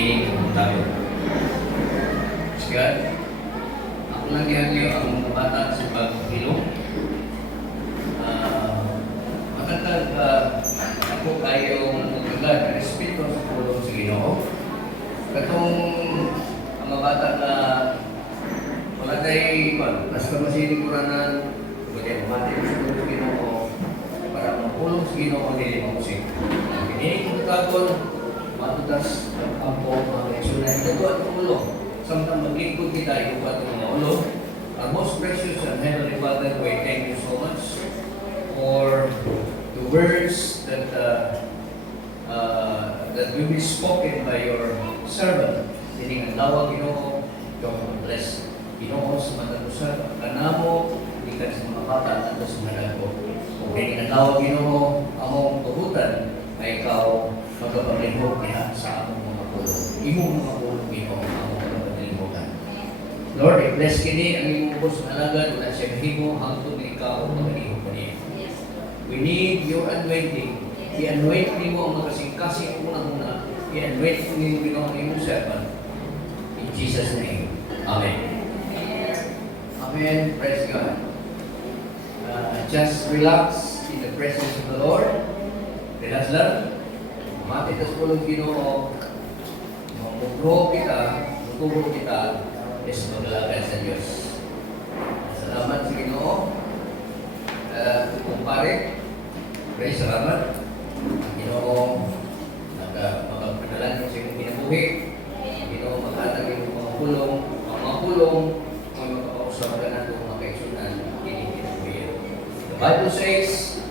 Ini ang tayo. God, ako lang niyo ang mga bata sa paghilong. Matagal ako kayo magagad na respeto sa tulong sa Ginoo. Katong ang mga bata na wala tayo, basta masiling kuranan, pwede mati sa tulong sa Ginoo para mapulong sa Ginoo hindi mamusik. Ini kung tatapon, matutas ang po mga leksyonan. Ito at tulong. Samtang maglingkod kita, ito at mga ulo. Our most precious and Heavenly Father, we thank you so much for the words that will be spoken by your servant. Sining ang lawag, Ginoo, yung bless. Ginoo sa matalusan, kanamo, ikan sa mga bata at sa mga dago. Kung sining ang lawag, Ginoo, among tuhutan, ay ikaw magkapaglingkod niya sa among mga pulo. Imong mga pulo, Ginoo, among magkapaglingkodan. Lord, i-bless kini ang imong ubos na alagad, wala siya mahimo, hangtod na ikaw ang magalihog pa niya. We need your anointing. I-anoint mo ang makasing-kasing unang-una. I-anoint mo yung Ginoo ang imong servant. In Jesus' name. Amen. Amen. Praise God. Just relax in the presence of the Lord. Relax lang. Mati tas pulong Ginoo. Mamugro kita, tutubog kita, is maglagay sa Diyos. Salamat sa Ginoo. Kumpare, pray salamat. Ginoo, magpadalan sa inyong kinabuhi. Ginoo, maghatag yung mga pulong, kung magpapausap ka na itong mga kaisunan, kinabuhi. The Bible says,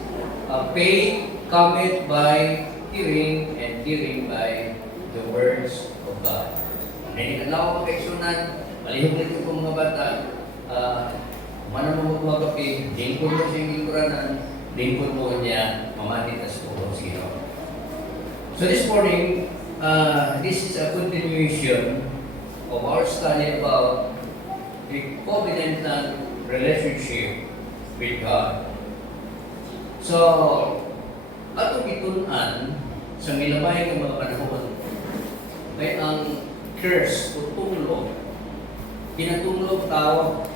faith cometh by hearing, and hearing by the words of God. Hindi na lang mga kaisunan, malihog nito po mga bata, manang mga kape, lingkod mo sa iyong kuranan, lingkod mo niya, mamati na sa tulong sa Ginoo. So this morning, this is a continuation of our study about the covenantal relationship with God. So, atong itunan sa milabay ng mga panahon ay ang curse o tunglo. Kinatunglo tao.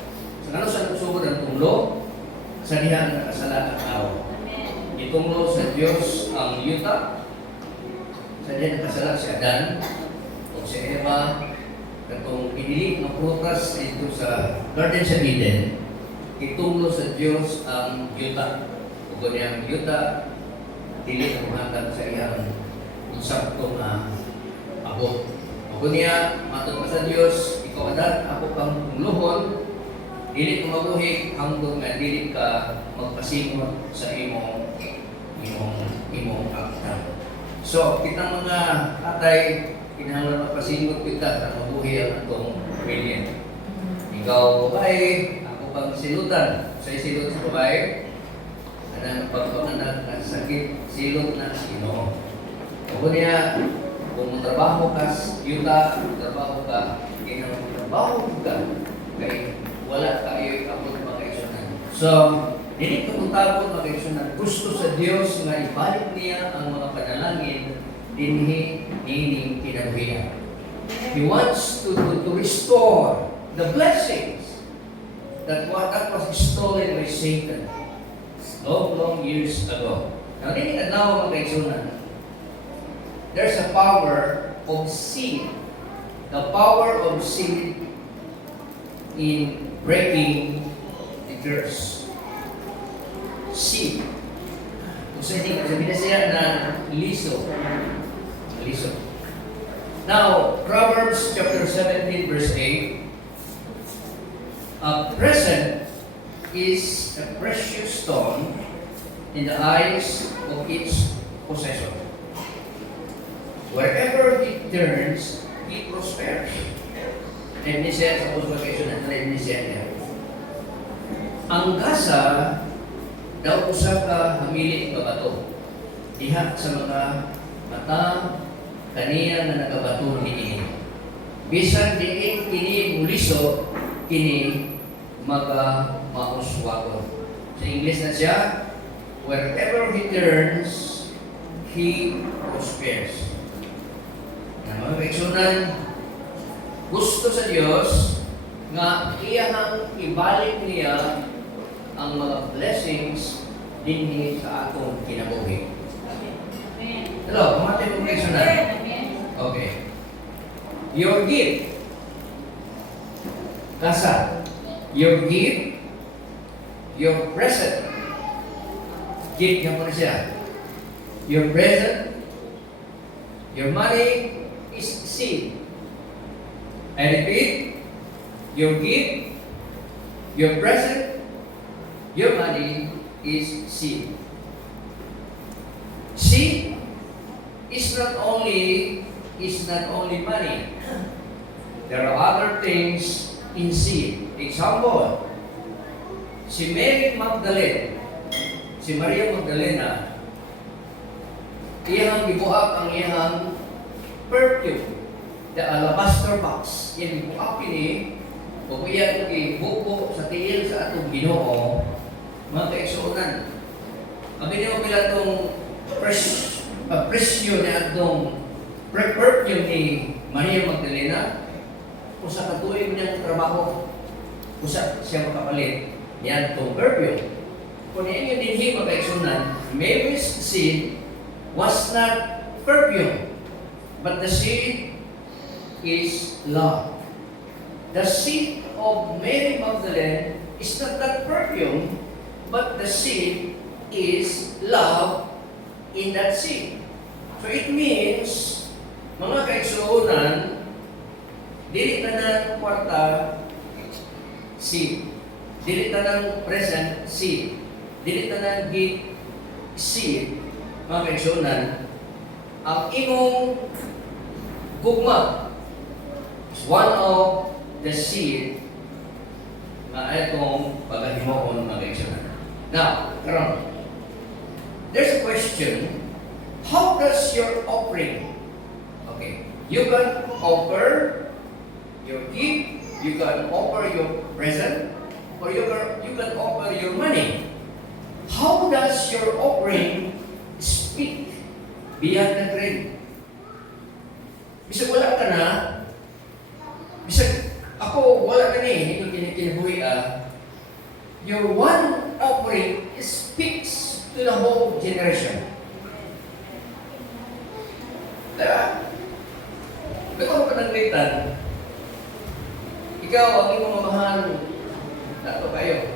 Sa ano sa nagsugod ang tunglo? Sa diha ang nakasalat ang tao. Itunglo sa Diyos ang yuta. Sa diha nakasalat si Adan o si Eva. Katong inilig ng prutas dito sa Garden sa Eden. Itunglo sa Diyos ang yuta. Kung ang yuta, dili ang mahatag sa iyang insakto na abot. Kung niya, matag sa Diyos, ikaw Adan, ako kang tunglohon, dili ko mabuhi hanggang nga dili ka magpasimot sa imong akta. So, kitang mga atay, kinahanglan magpasimot kita na mabuhi ang atong pamilya. Ikaw babae, ako kang silutan. Sa silot sa babae, na pagpanganak na sakit, silot na Ginoo. Kung niya, kung trabaho ka, yuta, trabaho ka, trabaho ka, kaya wala kayo abot makaisunan. So, hindi ko tawag makaisunan. Gusto sa Diyos nga ibalik niya ang mga panalangin dinhi ining kinabuhian. He wants to restore the blessings that was stolen by Satan long years ago. Now, hindi adlaw makaisunan. There's a power of seed. The power of seed in breaking the curse. Seed. Kung sabihin na siya na liso. Now, Proverbs chapter 17 verse 8. A present is a precious stone in the eyes of its possessor. Wherever he turns, he prospers. And ni siya sa qualification na ni siya niya. Ang gasa daw usa ka hamili nga bato. Diha sa mga mata kaniya nga nagabato niini. Bisan diin kini muliso, kini mauswago. Sa English na siya, wherever he turns, he prospers. Na mga kaigsunan, gusto sa Dios nga iyang ibalik niya ang mga blessings dinhi sa atong kinabuhi. Hello, kumatay mo kaigsunan. Okay. Your gift. Kasa. Your gift, your present. Gift nga po na siya. Your present, your money is seed. I repeat, your gift, your present, your money is seed. Seed is not only money. There are other things in seed. Example, si Mary Magdalene, si Maria Magdalena, iyang gibuak ang iyang perfume, the alabaster box. Yan gibuak ini, o iyang gibuko sa tiil sa atong Ginoo, mga kaigsuonan. Ang Ginoo pila itong presyo na atong perfume ni Maria Magdalena, kung sa katuloy niyang trabaho, kung siya makapalit, yan itong perfume. Kung inyo din mga kaigsuonan, Mary's seed was not perfume, but the seed is love. The seed of Mary Magdalene is not that perfume, but the seed is love in that seed. So it means, mga kaigsuonan, dili tanan kwarta seed, dili tanan present seed, dili tanan gift seed. Mga kaigsuonan, ang imong gugma is one of the seed na itong paghahimuon, mga kaigsuonan. Now, karon, there's a question, how does your offering, okay, you can offer your gift, you can offer your present, or you can offer your money. How does your offering speak beyond the grave? Bisag wala ka na, bisag ako wala ka ni, hindi kinibuhi your one offering speaks to the whole generation. Diba? Ikaw ka ng litan, ikaw ang iyong mamahan, dato kayo.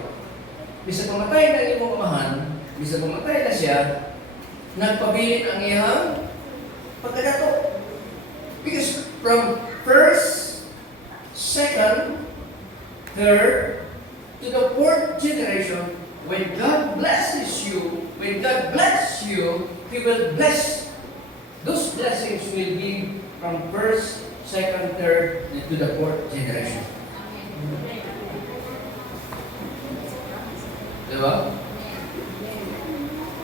Bisag mamatay na iyong mamahan, bisag mamatay na siya, nagpabilin ang iyang pagkadato. Because from first, second, third, to the fourth generation, when God blesses you, He will bless. Those blessings will be from first, second, third, to the fourth generation. Diba?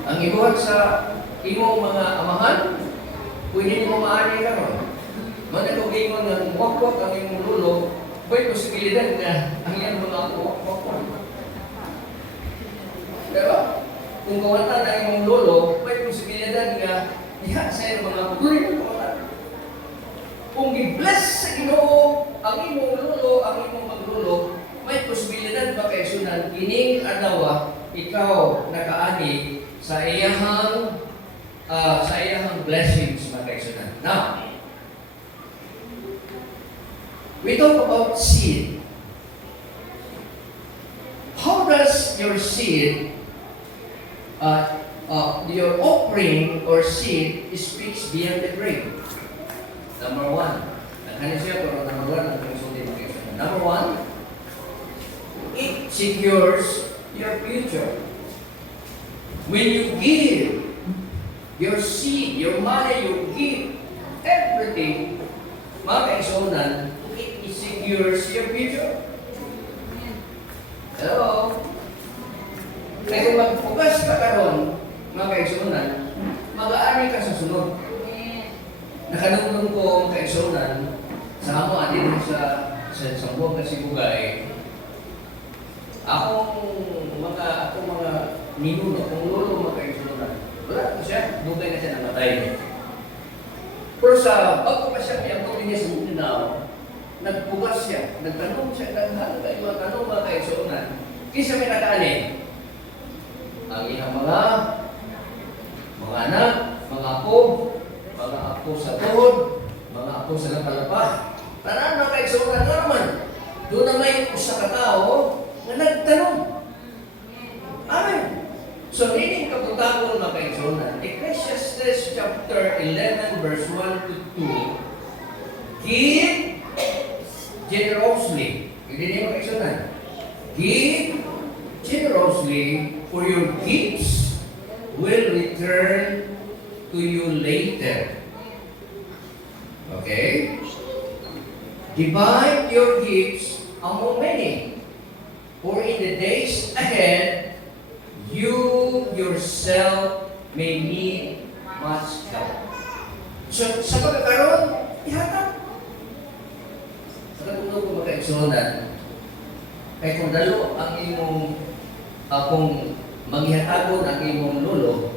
Ang ibuhat sa imong mga amahan, pwede mo maani ka ron. Mga kung ingon ng wakwak ang imong lulo, may posibilidad na ang iyang mga wakwak. Diba? Kung kawatan na imong lulo, may posibilidad na iha sa iyong mga pagluloy ng kawatan. Kung i-bless sa Ginoo ang imong lulo, ang imong maglulo, may posibilidad ba kaigsuonan kining adlaw ikaw nakaani sa iyahang blessings, mga kaigsuonan. Now, we talk about seed. How does your seed, your offering or seed speaks beyond the grave? Number one. Nakani siya pero number one ang pagsulti mga kaigsuonan. Number one, it secures your future. When you give your seed, your money, you give everything, mga kaigsuonan, it secures your future. Hello? Kaya kung magpugas ka karon, mga kaigsuonan, mag-aari ka sa sunod. Nakanunong ko mga kaigsuonan, sa amo atin sa buong kasibugay, akong mga ninuno, akong lolo mga kaigsuonan, wala ko siya, bugay na siya namatay. Pero sa bago pa siya, yung nagbukas siya, nagtanong siya, nagtanong mga kaigsunan. Kisa may nakaani? Ang iyang mga anak, mga apo sa tuhod, mga apo sa lapalapa. Tanan mga kaigsunan naman. Doon na may usa ka tao na nagtanong. Amen. So, meaning kaputapon mga kaigsunan, Ecclesiastes chapter 11 verse 1 to 2, give generously. Hindi niyo mga kaigsunan. Give generously, for your gifts will return to you later. Okay? Divide your gifts among many, for in the days ahead, you yourself may need much help. So, sa pagkakaroon, ihatag. Sa katulog ko makaigsunan, kaya kung dalo ang imong kung maghihatagon ang imong lolo,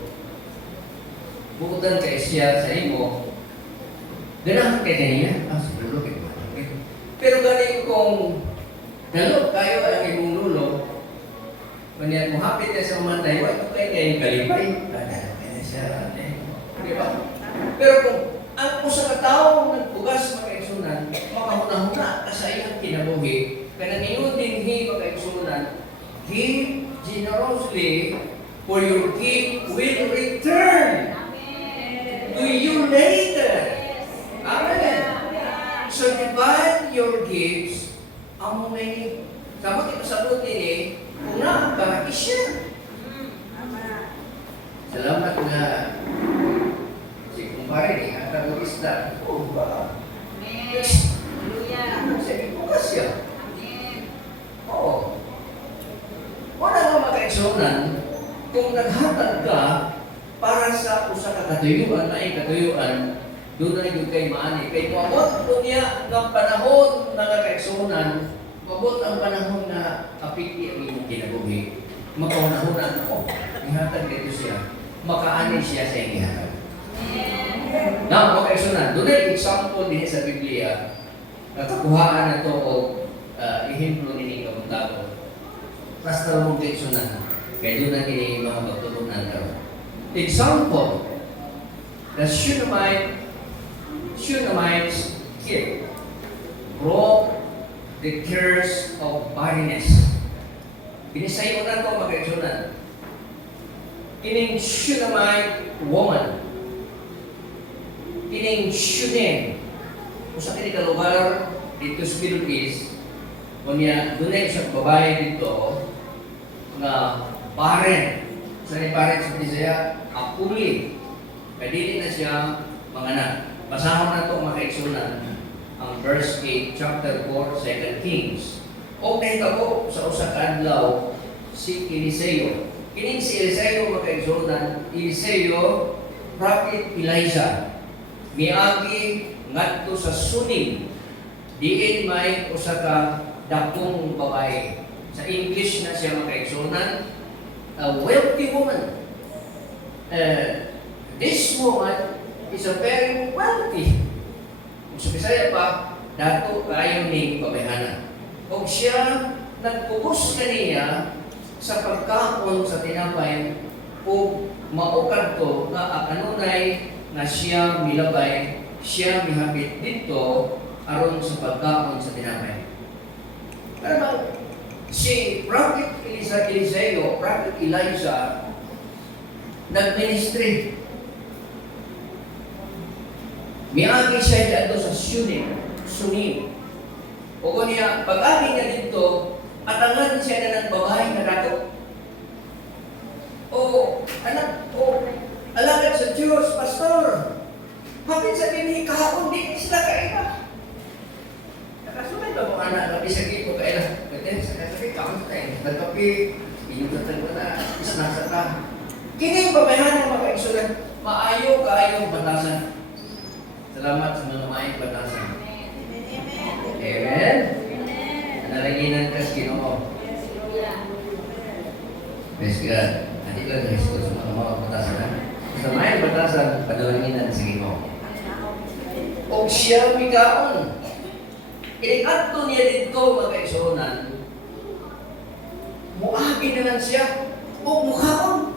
bukutan kay siya sa imo, ganahan kay niya, sa lolo kay mo. Pero galing kung dalo kayo ang imong lolo, maniyan mo hapit ka sa umatay, wala kayo kayong kalipay, ganahan kaya siya. Di ba? Pero kung ang usa ka tao nagpugas makaigsunan, makahuna-huna ka sa iyang kinabuhi, kaya ngayon din makaigsunan, give generously, for your gift will return to you later. Amen. So divide your gifts among many. Sama kita sabot ini, kung na ka, i-share. Salamat na si kumpare ni Ata Luisda. Oh, ba? Sige, bukas siya. Oo. Wala nga makaigsunan, kung naghatag ka para sa usa ka katuyuan, na katuyuan, doon na yung kay maani. Kay mabot po niya ng panahon na nakaigsunan, mabot ang panahon na kapiti ang iyong kinabuhi. Makauna-una, ihatag dito siya, makaani siya sa iyong ihatag. Na, makaigsunan, doon ay example din sa Biblia, nakakuhaan na ito o ihemplo ni Kabutabo. Basta mong kaigsunan, kaya doon na kini mga magtutunan ka. Example, the Shunammite's kid broke the curse of barrenness. Pinisayo na ito mga kaigsunan. Kining Shunammite woman, kining Shunem, kung sa kini kalugar dito sa Middle East, kunya doon ay isang babae dito na barren. Sa ni barren sa Bisaya, apuli. Kadili na siya manganak. Basahon na ito mga kaigsunan ang verse 8, chapter 4, 2 Kings. Okay ka po sa usa ka adlaw si Eliseo. Kining si Eliseo mga kaigsunan, Eliseo, prophet Elijah. Miagi ngadto sa Sunim. Diin may usa ka dakong babae. Sa English na siya makaigsunan, a wealthy woman. This woman is a very wealthy. Kung sa Bisaya pa, dato kayo ni pabayhana. Kung siya nagpubos kaniya sa pagkaon sa tinapay, o maukad to na kanunay na siya milabay, siya mihapit dito aron sa pagkaon sa tinapay. Pero si Prophet Eliseo, Prophet Elijah, nag-ministry. Miagi siya dito sa Sunim. O kanya, pag-ari niya dito, atangan siya na ng babae na dato. O, anak, alagad sa Diyos, pastor. Hapit sa bini, kahapon din sila kaiba. Nakasunay ba mga anak, nabi sa gipo kailan? Kasi sa kasabi, kaon tayo. Nagkapi, inyong ko na, isnasa ta. Kining babayahan ng mga kaigsunan, maayo kaayong batasan. Salamat sa mga maayong batasan. Amen? Nalaginan ka sa Ginoo. Praise God. Hindi ka na Kristo sa mga batasan. Sa maayong batasan, padalanginan sa Ginoo. O siya migaon. Inikadto niya dito mga kaigsuonan, muagi na lang siya o mukhaon.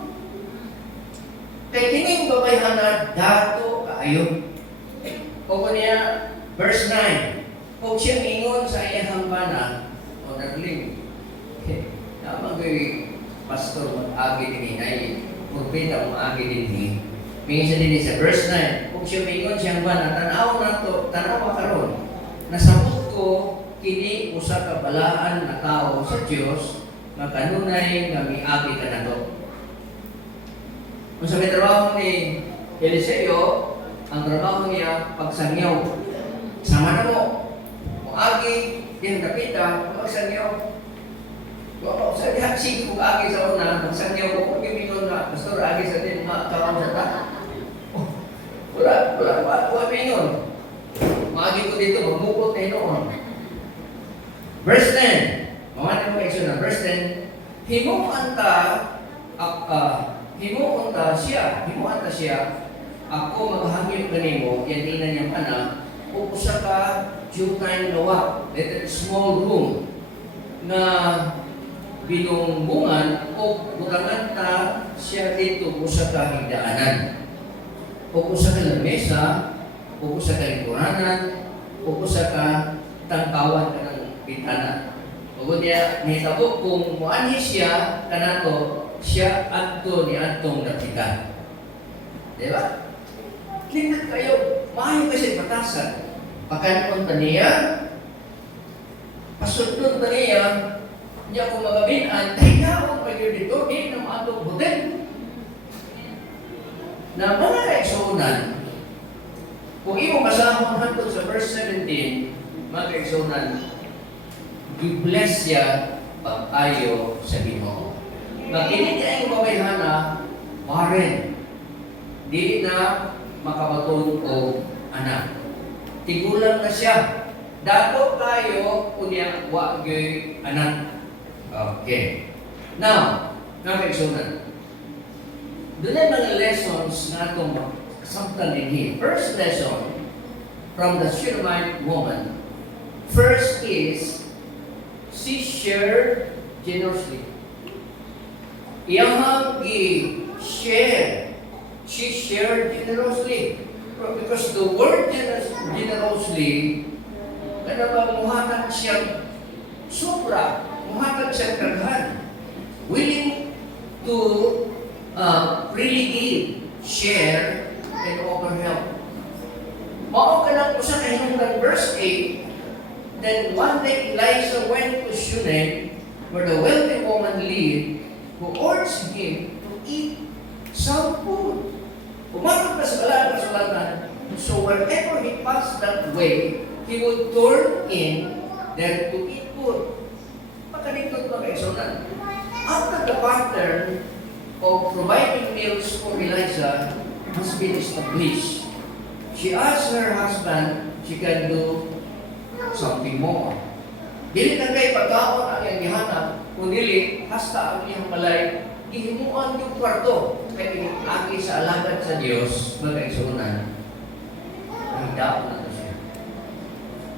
Kay kining babayhana dato kaayo. O niya, verse 9, kung siya mingon sa iyang bana, o darling, naman ko'y pastor mag-agi din ay propeta mag-agi din mingon siya din sa verse 9, kung siya mingon siyang bana, tanaw na to, tanaw makaroon, nasabot ko, kini usa ka balaan na tao sa Dios nga kanunay nga miagi ka na to. Kung sa may trabaho ni Eliseo, ang trabaho niya pagsangyaw. Sama na mo. Kung agi, yung napita, pagsangyaw. Kung sa dihaksig kung agi sa una, pagsangyaw ko, kung gimingon na, pastor, agi sa din, makakaroon sa ta. Wala mingon. Magi ko dito, magmukot tayo noon. Verse 10. Mamani mo kayo na. Verse 10. Himuan ta siya, ako maghangyo kanimo, yan din na niyang anak, o usa ka jutay lawa, that small room, na binungbungan, o butangan ta siya dito, usa ka higdaanan, o usa ka lamesa, o usa ka lingkuranan, o usa ka tangkawan ka ng bintana. O niya, nahitabo kung muanhi siya, kanato, siya adto ni adtong dapitan. Diba? Tingnan kayo, maayo kasi batasan. Pagkanon ta niya, pasundon ta niya, niya kung magabinan, tahigaon pa yun dito, di na maatong butin. Na mga kaigsuonan, kung imo masahon hantod sa verse 17, mga kaigsuonan, i-bless siya pag-ayo sa Ginoo. Makinig ay mabayhana, paren, di na makabaton o anak. Tigulang na siya. Dato tayo kunya wagay anak. Okay. Now, nakaigsunan. Doon ay mga lessons na itong samtal din. First lesson from the Shunammite woman. First is, she shared generously. Iyang i-share. She shared generously. Because the word generously, kada ba muhatag siyang sobra, muhatag siyang kaghan. Willing to really give, share, and offer help. Mao ka lang usa ka hinungdan verse 8, then one day Elijah went to Shunem, where the wealthy woman lived, who urged him to eat some food. Pumatag pa sa kasulatan, so whenever he passed that way, he would turn in there to eat food. Pagkanitod pa kayo, so na, after the pattern of providing meals for Elijah has been established, she asked her husband she can do something more. Dili na kay pagkaon ang iyang gihanap, kundi hasta ang iyang balay, gihimuan yung kwarto, kay agi sa alagad sa Dios, magkaigsunan. Ang daon na to siya.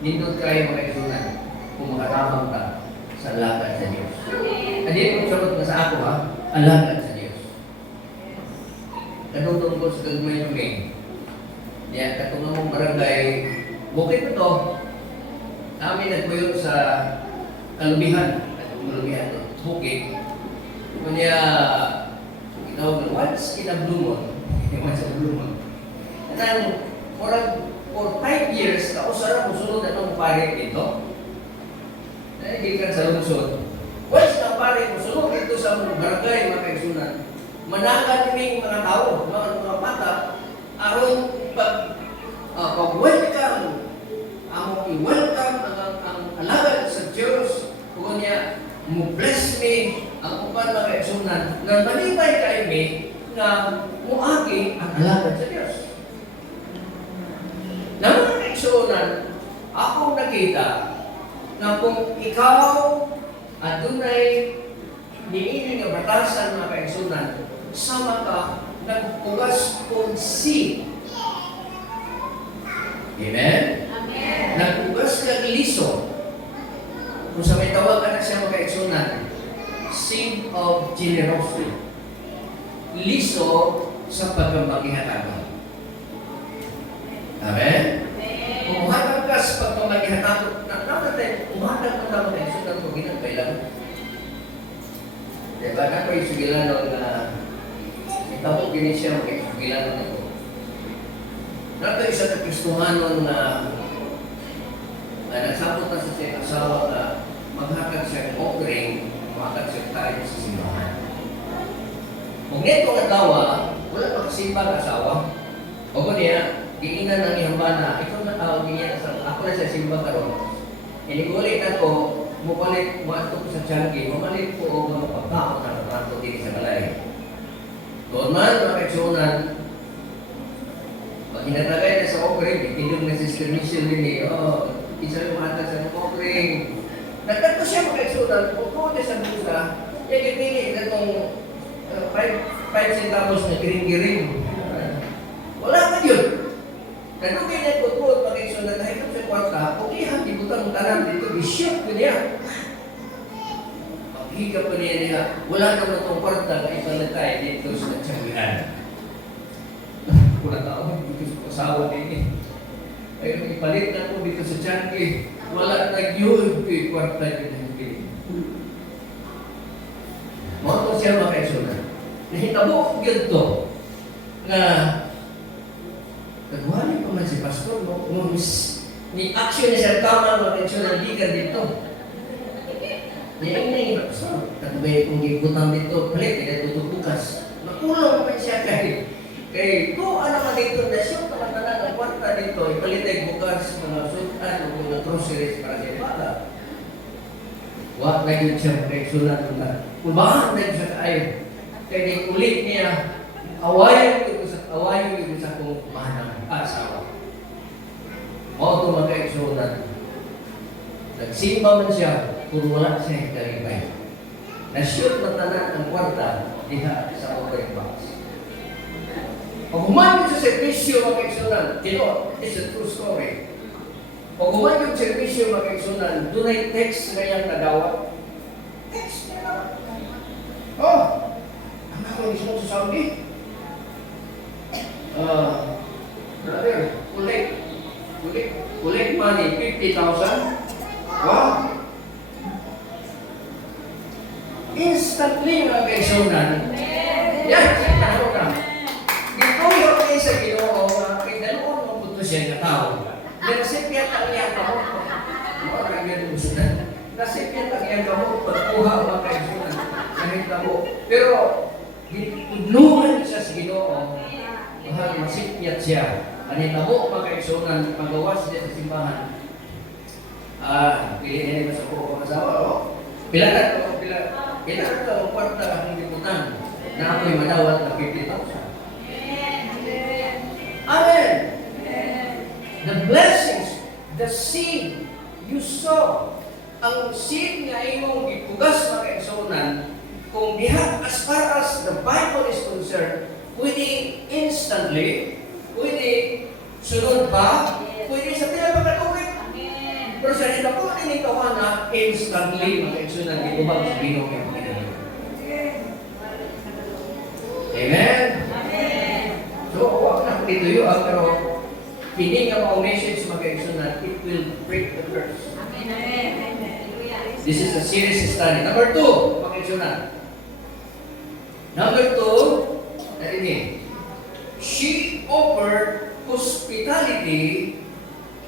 Nindot kayo magkaigsunan, kung makatamang ka sa alagad sa Dios. Hindi mo sagot na sa ako ha, alagad sa Dios. Kadutong ko sa gagmay kami. Yan, katulong mong barangay, bukit ito, namin nagpuyo sa Kalubihan to, bukid. Kanya, once in a blue moon, once in a blue moon. At for 5 years, kausara mo sunod na itong pare dito. Naigikan sa lungsod. Once na pare mo sunod dito sa barangay, mga kaigsunan, managan kaming mga tao, mga mata, aron pag-welcome, among i-welcome ang alagad sa Diyos, kung niya, mo-bless me, ang upan mga kaigsunan, na malibay kayo me, na muagi ang alagad sa Diyos. Na mga kaigsunan, akong nakita, na kung ikaw, at dunay niini nga batasan mga kaigsunan, sama ka, nagpugas kong seed. Amen? Amen. Nagpugas kang liso. seed of generosity. Liso sa pagkamagihatag. Amen? Kung umatag ka sa pagkamagihatag, natin, umatag mo naman ay sudan mo ginagkailangan. Diba na ko yung sugilanon na itapok din siya mag-sugilanon na ito. Nato isa na Kristuhanon na nagsabot na sa siya asawa na maghatag siya ng offering, maghatag siya tayo sa simbahan. Kung nito ang asawa, wala makasimba ang asawa. O ko niya, giinan ng ihambana, ikaw na tao niya, ako na sa simba karon. Inigulit ako, mupalit, mato ko sa tiyanki, mamalit ko o mapagpako na nato din sa balay. Doon man, mga kaitsunan, pag hinatagay na sa offering, itinong na Sister Michelle din isa yung matag sa offering. Nagtato siya mga kaitsunan, kung po sa busa, yung ipili na itong 5 centavos na giring-giring. Wala ka yun. Nanugay na ito pag kaitsunan na ito sa kwarta, kung iyan, ibutang tanan dito, isyok ko niya. Maghiga pa niya, wala naman itong kwarta na ipalatay dito sa tiyagihan. Wala tao dito sa kasawa din. Ay, ipalit na po dito sa tiyanki. Wala nag-yun ko yung kwarta din. Mga ito siya mga kaitsunan. Nahitabo ko ganito na nagwali pa man si Pastor ni action niya siya tama mga kaitsunan di ka dito. Ni Pastor, katubay kong gibutang dito, palit, hindi ito bukas. Nakulong pa siya kay kung ano ka dito na siya taman-tanan ng kwarta dito, ipalitay bukas mga sutan o mga groceries para siya bata. Wag na yun siya mag-eksulat na. Kulbahan na yun siya kaayon. Kaya di ulit niya, awayan ko sa kong mahanang asawa. Mao ito mag-eksulat. Nagsimba man siya, kung wala siya ikaripay. Na-shoot na tanan ang kwarta diha sa offering box. Pag human yung sa servisyo mag-eksunan, it's a true story. Pag human yung servisyo mag-eksunan, doon ay text ngayang nadawat. Text niya. Ang ako mismo sa Saudi. Brother, collect money, 50,000. Wow! Instantly mag-eksunan. Yan, ako na. Gituyo kayo sa Ginoo, kay daloon mo punto siya na tao. Nasipyat ang iyang kamot. Nasipyat ang iyang kamot, pagkuha ang mga kaisunan. Kahit mo. Pero, gitudluhan siya sa Ginoo. Mahal, masipyat siya. Anit mo, mga kaisunan, magawas siya sa simbahan. Pilihin niya sa po kasawa, Pilakat ang kwarta ang liputan na ako'y manawat na 50,000. Amen. The blessings, the seed you sow, ang seed nga imong gipugas mga kaigsunan, kung diha as far as the Bible is concerned, pwede instantly, pwede sunod pa, pwede sa pinapagkatuwid. Pero sa nila po ni kawana, instantly mga kaigsunan gitubag sa Ginoo ng Panginoon. Amen. So, huwag na dito yun, pero hindi nga mga message mag-eksunan, it will break the curse. This is a serious study. Number 2, mag-eksunan. Number 2, narinig, she offered hospitality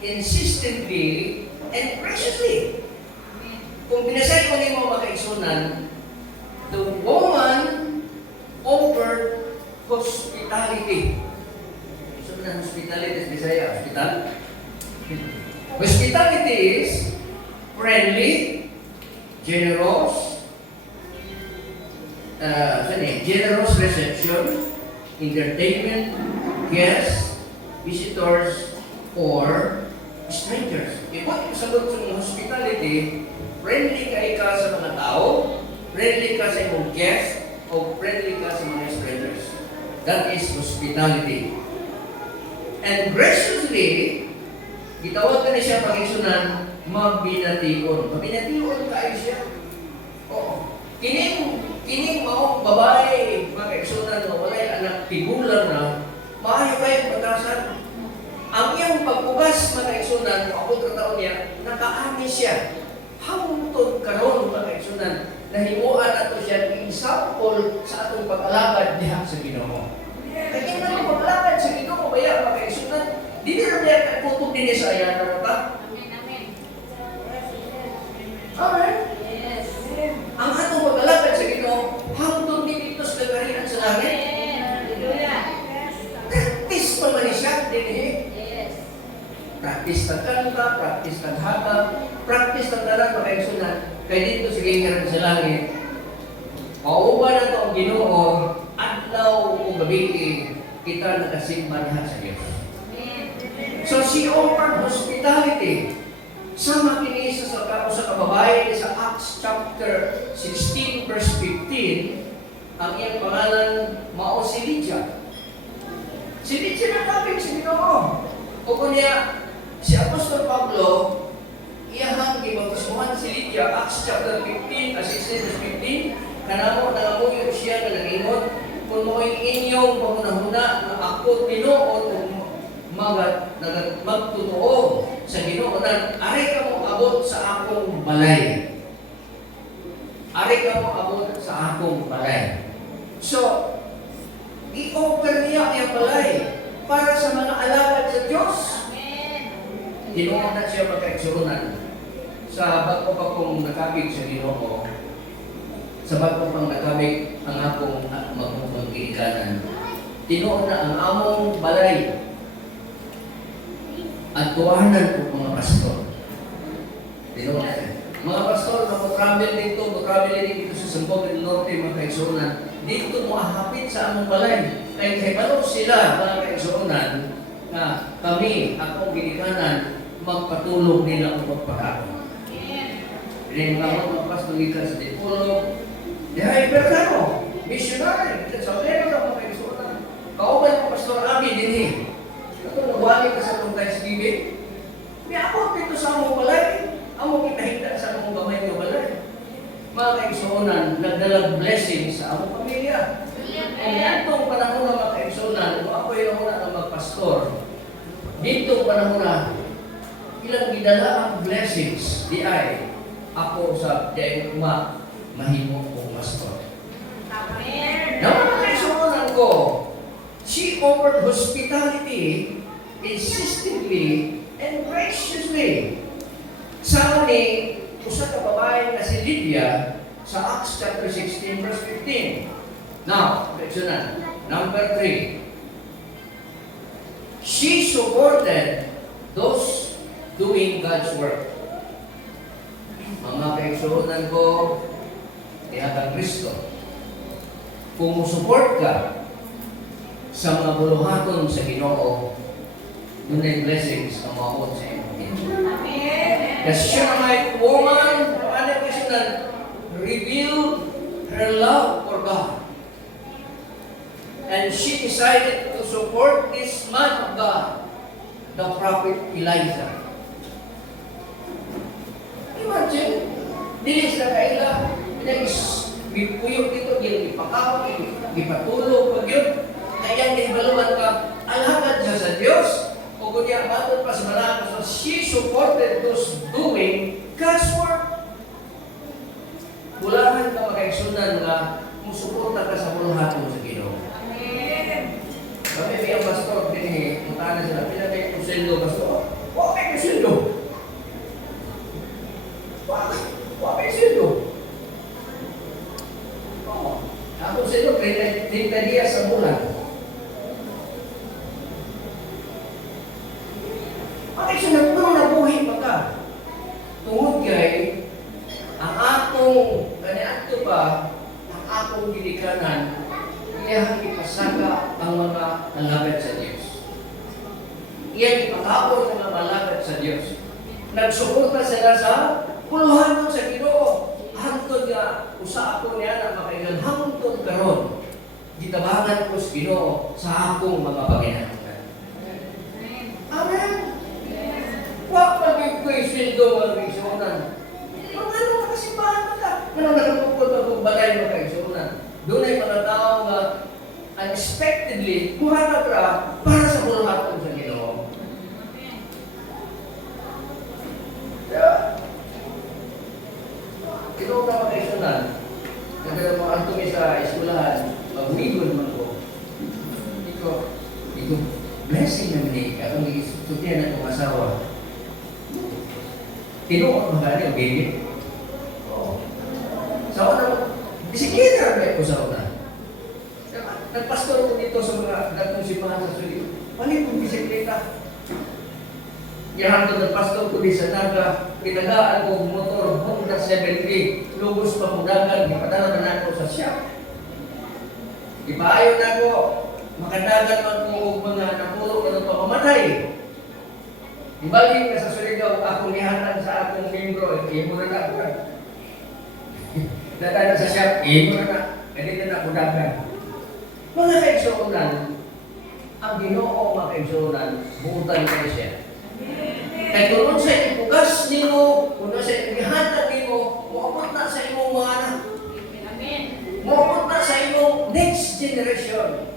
insistently and graciously. Kung pinasay ko niyo mga mag-eksunan, the woman offered hospitality. So, hospitality is Bisaya, hospital. Hospitality is friendly, generous, generous reception, entertainment, guests, visitors, or strangers. Ipot yung sagot sa hospitality, friendly ka sa mga tao, friendly ka sa imong guest, o friendly ka sa mga strangers. That is hospitality. And graciously, gitawag ka na siya pag-iksunan, mabination. Mabination kayo siya. Oo. Kining maong babae, mga kaigsunan na walay anak tigulang na, maayo kayo patasan. Ang iyang pagbugas, mga kaigsunan, ako taon niya, nakaani siya. Hangtod karon, mga kaigsunan, nahimuan nato siya ng example sa atong pag-alagad diha sa Ginoo. Kaya na pag-alagad sa Ginoo, kaya mga kaigsunan, di na niya kutub din sa ayan na mata. Amen. Ang atong pag-alagad sa Ginoo, hangtod din ito sa kagarian sa langit. Practice pa man siya, din practice ng kanta, practice ng hatag, practice ng dalang mga kaigsunan, kaya dito sa kagarian sa langit. Mauba na ito ang Ginoo, adlaw o gabi, kita nakasimba niya sa Diyos. So she offered hospitality. Sama kini sa kababae sa Acts chapter 16 verse 15, ang iyang pangalan mao si Lydia. Si Lydia nakabig si Ginoo. O kunya si Apostol Pablo iyahang gibautismohan si Lydia, Acts chapter 15 16 verse 15, kanamo nangamuyo siya nga nag-ingon kung mo'y inyong pamunahuna na ako tinuod magtotoo sa Ginoo na ari ka mo abot sa akong balay. Ari ka mo abot sa akong balay. So, i-offer niya ang balay para sa mga alagad sa Diyos. Tinuod na siya magkaigsunan sa bago pa kong nakabig sa Ginoo. Sa bago pang nakabig ang akong magpagkikanan. Tinuod na ang among balay at tuwanan po mga pastor. Mga pastor na travel dito sa Sambog del Norte, mga kaigsunan, dito mo ahapit sa among balay. Kaya kaya sila, mga kaigsunan, na kami, akong ginikanan, magpatulog nila ang pagpakaon. Hindi mga pastor dito sa Dipolog, dihay Bergano, missionary, sa Lero na mga kaigsunan. Kauban mo Pastor Abi din ito nagwali ka sa itong Thanksgiving. May ako dito sa among balay. Among kitahita sa among gamay ng balay. Mga kaigsunan, nagdalag blessing sa among pamilya. Ang yantong panahon na mga kaigsunan, kung ako yung una na magpastor, dito panahon na, ilang gidala ang blessings, di ay, ako sa diay mahimo kong pastor. Amen. Na mga kaigsunan ko, she offered hospitality insistently and graciously. Sa ni usa ka babae na si Lydia sa Acts chapter 16 verse 15. Now, question number 3. She supported those doing God's work. Mga kaigsunan ko, tihatag Kristo. Kung support ka sa mga buluhaton sa Ginoo, dunay blessings na maabot sa iyong Ginoo. The Shunammite woman, ano kasi na revealed her love for God. And she decided to support this man of God, the prophet Elijah. Imagine, dili sa kaila, bipuyok dito, ipakaw, ipatulog, pag yun, kaya ibaluan ka, alagad siya sa Diyos, o kunya matod pa sa malakas, so she supported those doing God's work. Bulahan ka makaigsunan nga, musuporta ka sa buluhaton sa Ginoo. Kami may ang pastor, mutana sila, pinagay kong sendo, pastor, wakay kong sendo. Wakay sendo. Ako sendo, 30 dias sa bulan. Bakit siya nabuhay pa ka? Tungod kay, ang atong, kaniadto pa, ang atong ginikanan, iyang ipasaka ang mga alagad sa Diyos. Iyang ipakabot ang mga alagad sa Diyos. Nagsuporta sila sa puluhan sa Ginoo. Hangtod nga, usa ako niya na makailan, hangtod karon. Gitabangan ko sa Ginoo sa akong mga paginahangan. Amen. Huwag pag-ibig sweldo mga reasonan. Kung ano makasimbahan ka, ano nakapukod ang balay Doon ay mga tao nga unexpectedly muhatag ra para sa buluhaton sa Ginoo. Ginoo ka makaisunan. Nagdala mo ang tumi sa eskwelahan, mag-uwigon man ko. Ito, blessing naman eh, akong isutyan na itong asawa. Tinuot mo ka niya, baby. Oo. Sa una, bisikleta rin ko sa una. Nagpastor ko dito sa mga datong simbahan sa Sulit. Palit kong bisikleta. Yan ang nagpastor ko di sa Naga, pinagaan ko motor Honda 70, lugos pa mudagan, ipadala na ako sa shop. Ipaayon na ko, makadagan man ko mga napulog na ng pamamatay. Ibalik na sa Surigao, ako nihatan sa akong membro, mo na ako. Dadaan sa shop, mo na, ganito na mudagan. Mga kaigsuunan, ang Ginoo mga kaigsuunan, buutan kayo siya. Kaya kung sa ipugas nimo, kung sa ihatag nimo, muabot na sa imong mga anak. Muabot na sa imong next generation.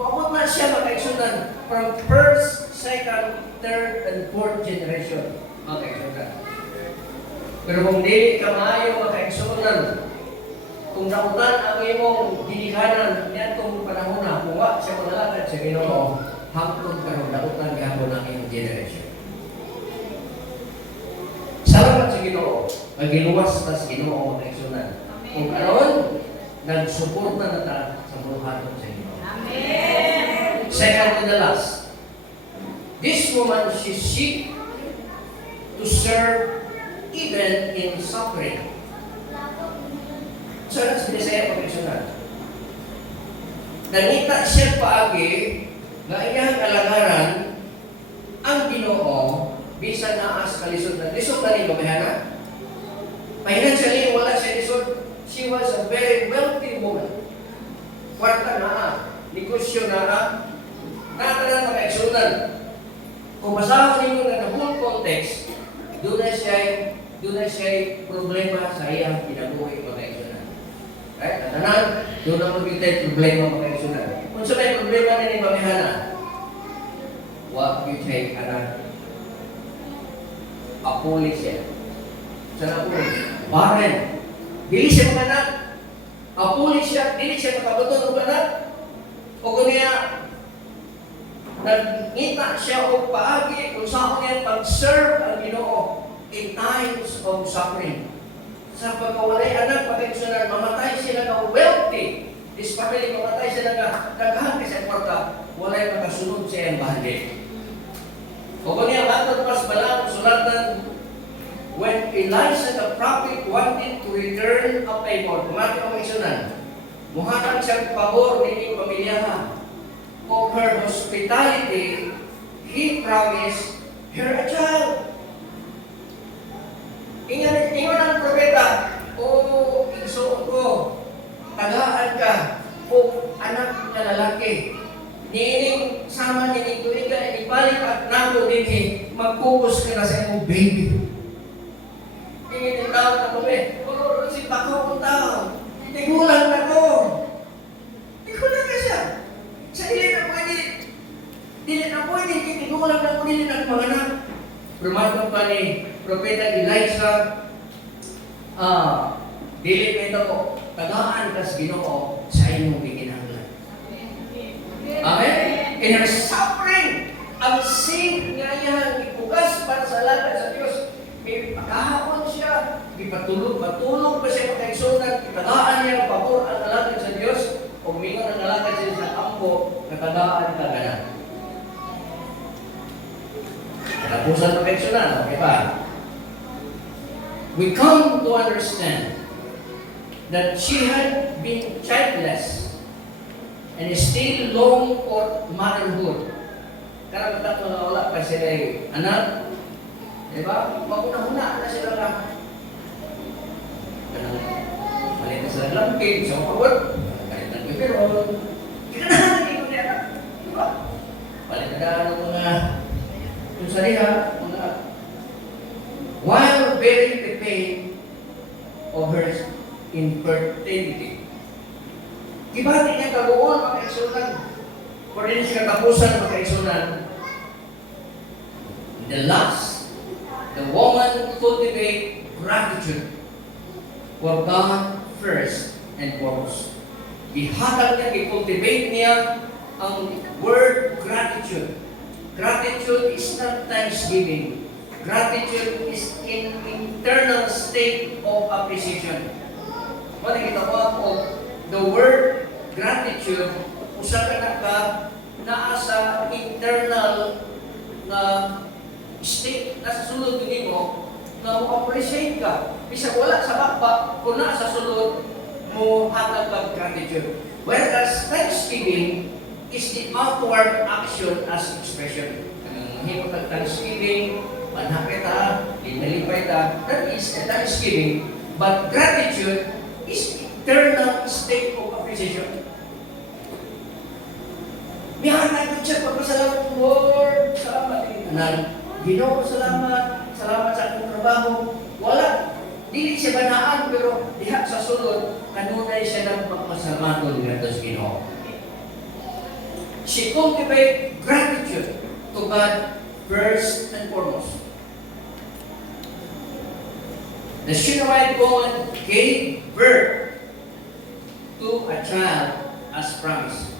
Muabot na siya mga kaigsuunan from first, second, third, and fourth generation. Mga kaigsuunan. Pero kung di ka maayo mga kaigsuunan, kung nautan ang imong ginikanan niya itong panahon na, kung wak siya malalakad sa Ginoo, hangtod ka nung nautan gahapon ang imong generation. Salamat sa Ginoo, magiluwas ta sa Ginoo mga kaigsuunan. Kung karon, nagsuporta na ta sa buluhaton sa Ginoo. Amen! Second to the last, this woman, she seek to serve even in suffering. So, sa Bisaya pag-isunod. Nangita siya paagi na iyang alagaran ang Ginoo bisan na as kalisod na. Lisod na rin mamahana. Financially, wala siya lisod. She was a very wealthy woman. Kwarta na, negosyo na, natanan maka-isunod. Kung basahan ninyo na the whole context, doon na siya problema sa iyang kinabuhi maka-isunod. Right? Natanan, doon na magkita problema maka-isunod. Kung sa may problema na ni mamihana, what you take anak? Apuli siya. Sa apuli, barren. Dili siya maganak. Apuli siya, dili siya makabuton o ganak. O kung niya, nagngita siya o paagi kung saan niya pag-serve ang Ginoo in times of suffering. Sa pagkawalay anak, pag-iusunan, mamatay sila na wealthy. This family, mamatay sila na naghahan sa kwarta, walay makasunod sa iyang bahagi. O kung niya, matod pas balang sulatan, when Elijah the prophet wanted to return a favor, kumati ang isunan, muhatag siyang pabor ni pamilyahan. Of her hospitality, he promised her a child. Ingat ang propeta, o igsoon ko, tagaan ka, o anak na lalaki. Niining sama ni tuiga, ibalik at nako din mag-focus ka na sa iyong baby. Ingin yung tao na kami, o si Bakaw kong tao, tigulang na ko. Tigulang ka siya. Sa dili na pwede, tigulang na ko dili na mga anak. Rumatong pa ni Propeta Elijah, dili pa ito ko, tagaan ka sa Ginoo sa inyong biginanglan. Amen? In her suffering, ang sin nga yan, ipugas para sa alagad sa Diyos. May pagkahapon siya, ipatulog pa siya pagkaigsunan, itagaan niya ang pabor ang alagad sa Diyos, o mingon ang alagad sa Diyos sa kampo, natagaan ka ganan. Tapusan pagkaigsunan, okay ba? We come to understand that she had been childless and still long for motherhood. Karang tatak mga wala pa sila anak, di ba? Maguna-una na sila na. Malit na sila lampig, sa mapagod, kahit nag-biberon, kinanahan na niya anak. Di ba? Malit na ng mga yung sariha, mga while bearing the pain of her infertility. Gibati niya kabuon, mga kaigsunan. Kung din siya katapusan, mga kaigsunan. The last, the woman cultivate gratitude for God first and foremost. Ihatag niya, i-cultivate niya ang word gratitude. Gratitude is not thanksgiving. Gratitude is an internal state of appreciation. What kita ko the word gratitude, usa ka na ka naa sa internal na state, nasa sulod mo, na mo-appreciate ka. Bisa wala sa bakba, kung naa sa sulod, mo hatag ka gratitude. Whereas thanksgiving is the outward action as expression. Ang himo kag thanksgiving, manhakita, linalipay ta, that is a thanksgiving. But gratitude is eternal state of appreciation. Mihanay ko siya, pagpasalamat ko, Lord, salamat din. Ginoo, salamat, salamat sa akong trabaho. Wala. Dili siya banaan, pero diha sa sulod, kanunay siya ng pagpasalamat ng Ginoo. She cultivate gratitude to God first and foremost. The Shunammite woman gave birth to a child as promised.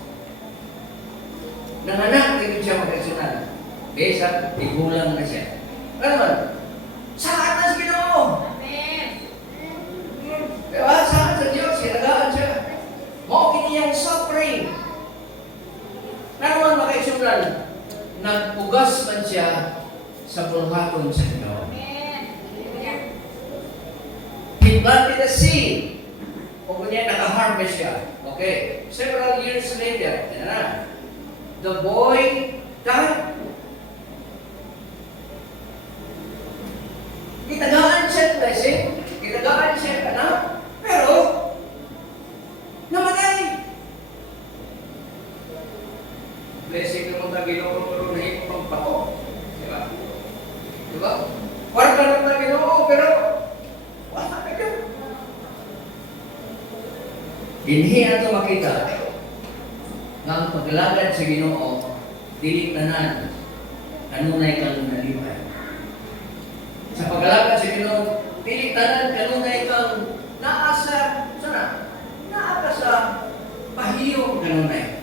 Nanganak rin siya magkasunan. Besa, tigulang na siya. Ano man? Saan na si Ginoo? Amen. Diba? Saan sa Diyos? Sinagaan siya. Mo kiniyang suffering. Naman makaisunan, nagpugas man siya sa bulhaton sa Ginoo. Amen. He planted a seed. O kunya naka-harvest siya. Okay. Several years later, the boy died. Kitagaan siya blessing, kitagaan siya anak, pero namatay. Blessing naman na Ginoo na ipang pako. Diba? Diba? Kwarta naman na Ginoo, pero wala na ka. Hindi nato makita nga ang paglalagad sa Ginoo, dili tanan, kanunay kang nalipay. Sa paglalagad sa Ginoo, dili tanan, kanunay kang naasa, sana, naaka sa pahiyong kanunay.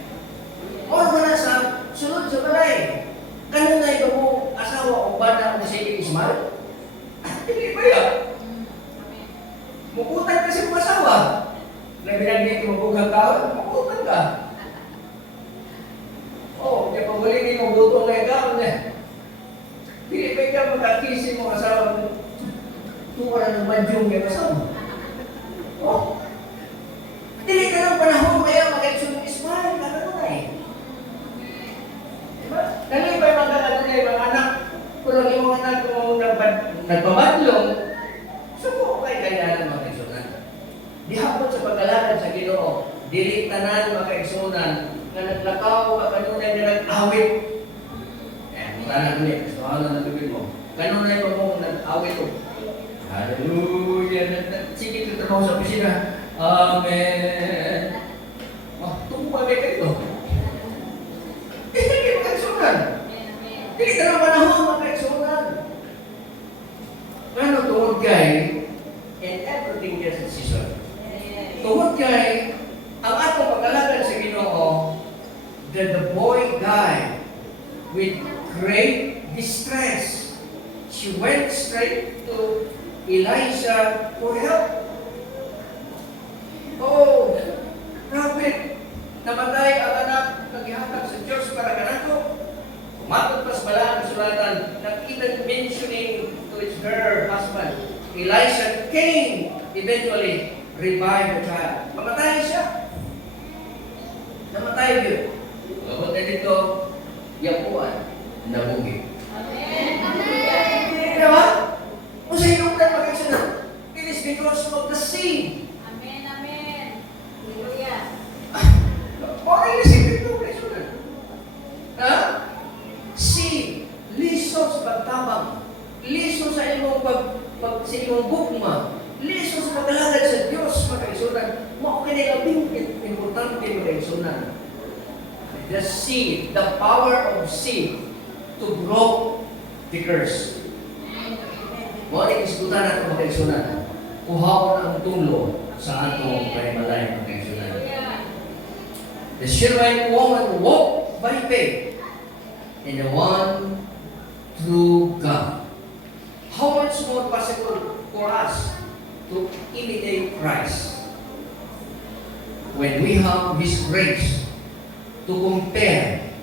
O na sa sunod sa balay, kanunay ba mo asawa o bana o sige ismal? Dili ba yan? Mukutan kasi mo asawa. Labi na dito mabugang kaon, mukutan ka. Oh, di pa muli ni mong butong na ikaw niya. Dili pa ikaw magkakisi mo asawa mo. Tuwa na ng banjong yung asawa. Oh, dili ka ng panahon kaya mag-action ismal, kakanunay. Diba? Dali pa yung mga kakanunay, mga anak, kung lang yung mga anak kung nagpabadlong, suko kay kaya ng mga kaigsunan. Di hapon sa paglalakad sa Ginoo, dili tanan mga kaigsunan, na naglakaw ka kanunay na nag-awit. Wala na ulit. So, ano na tubig mo? Kanunay pa mo nag-awit ko. Hallelujah. Sige, tutrabaho sa opisina. Amen. Tumpa kayo ito. Hindi kayo kaigsunan. Hindi ka na panahon mga kaigsunan. Ano tungod kay and everything there's a season. Tungod kay ang atong pagkalagad sa Ginoo, that the boy died with great distress. She went straight to Elisha for help. Oh, grabe. Namatay ang anak, naghihatag sa Diyos para kanako. Umatod pa sa balaan ng sulatan, not even mentioning to her husband. Elisha came, eventually revived the child. Mamatay siya. Namatay yun. Labot na dito, yapuan, nabugi. Amen. Diba? Kung sa iyong mag-action, it is because of the seed. Amen. Amen. Hallelujah. Okay na si Cristo, ha? Seed, liso sa pagtabang, liso sa imong sa imong bukma, liso sa paglalagad sa Diyos, mga kaisunan, mo kinilabing importante mga igsunan. The seed, the power of seed to grow the curse. Mo ni isgutan nato mga igsunan. Kuhaon ang tulo sa atong panimalay mga igsunan. The Shunammite woman walked by faith in the one true God. How much more possible for us to imitate Christ when we have His grace to compare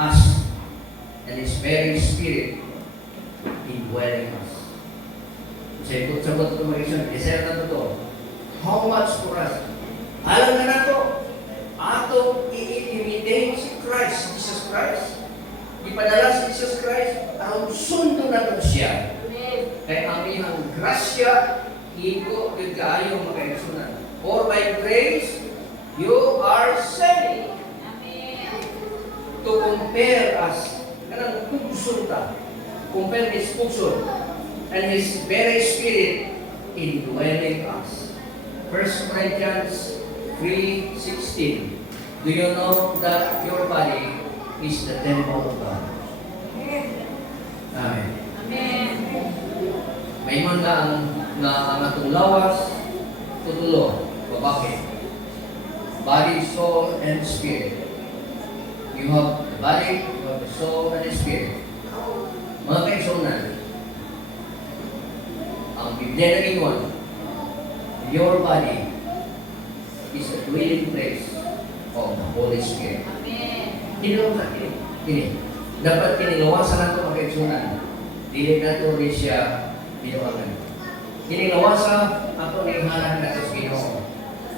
us and His very Spirit indwelling us. Sagot ito mga isyon, desire na ito. How much for us? Alam na nato, atong i-imitate si Christ, Jesus Christ. Ipadala si Jesus Christ, ang sundo na ito siya. Kaya ang iyang grasya, iko, yung kaayong mga igsunan. For by grace, you are saved. To compare us, kanang pugsunta, compare His pugsun, and His very Spirit indwelling us. 1 Corinthians 3:16. Do you know that your body is the temple of God? Amen. May man na ang atong lawas, tutulo, babake. Body, soul, and spirit. You have the body, you have the soul, and the spirit. Mga kaigsunan, ang Biblia na ingon, your body is the dwelling place of the Holy Spirit. Tinulungan kini. Dapat kinilawasan nato mga kaigsunan. Dili nato rin siya binuangan. Kinilawasan ato ning hanan nato sa Ginoo.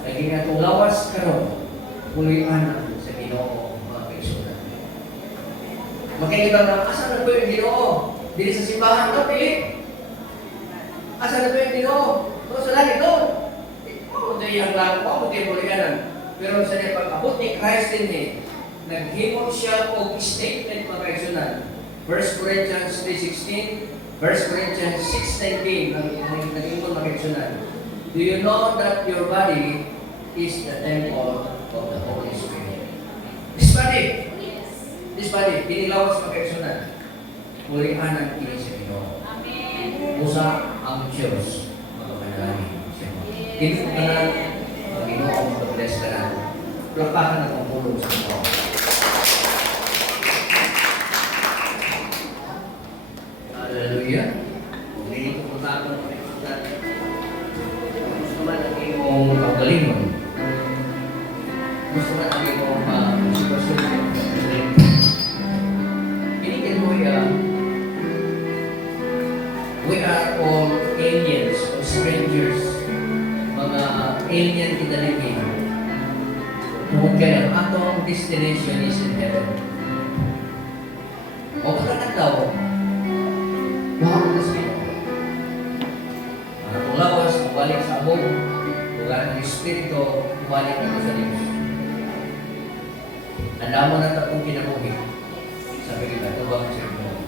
Lagi natong lawas karon pulian sa Ginoo mga kaigsunan. Makikita na asa na ba yung Ginoo? Dili sa simbahan na pili. Asa na ba yung Ginoo? Doon sa langit doon. Kung tayo ang lang, ako tayo pulianan. Pero sa niya pag-abot ni Christ din naghimot siya og statement mga kaigsunan. 1 Corinthians 3:16, 1 Corinthians 6:19, naghimot mga kaigsunan. Do you know that your body is the temple of the Holy Spirit? This body, pinilawas mga kaigsunan. Pulianan kini sa Ginoo. Usa ang Diyos mga panalangin. Kini ko na ang Ginoo mag-bless ka na. Plapakan na ang pulong sa Ginoo. Hallelujah. Kung hindi ko matapang ng kaigsunan, gusto man ang iyong paggalingon. Gusto man ang iyong sitwasyon sa paggalingon. Kinikin mo we are all aliens or strangers. Mga alien kinaligin. Kung kaya, atong destination is in heaven. O kung nagtaw, mahapon na sila. Ang lawas, balik sa among, lugar ng Espiritu, balik na sa Diyos. Nandamo na tatong kinabuhi. Sabi kita, tubang sa Diyos.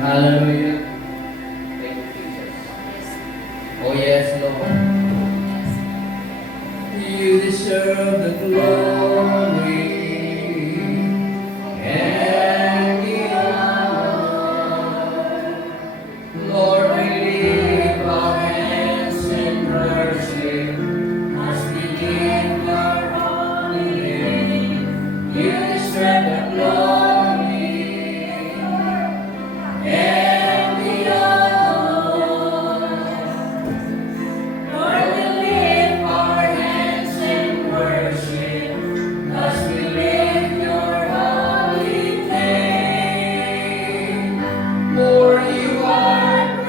Hallelujah. Thank you, Jesus. Oh yes, Lord. You deserve the glory and the honor. Lord, we lift our hands in worship as we give your holy name. You deserve the glory and the honor. Lord, we lift our hands in worship as we lift your holy name. For you are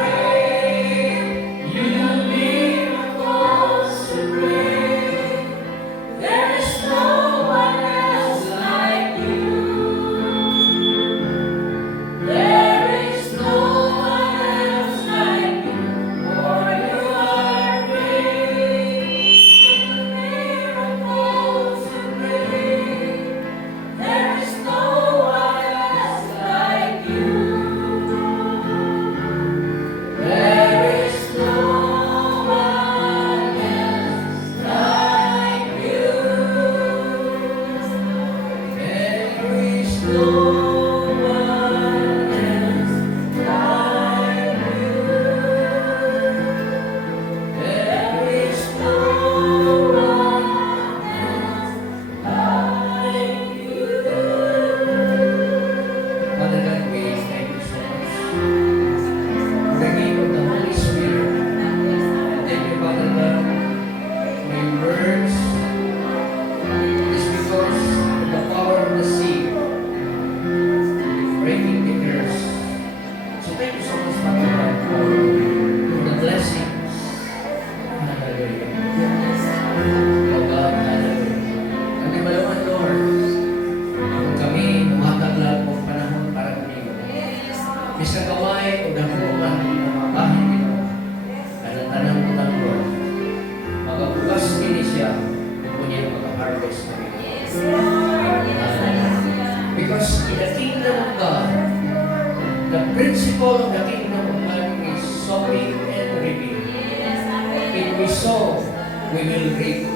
Because in the kingdom of God, the principle of the kingdom of God is sowing and reaping. Yes, amen. If we sow, we will reap.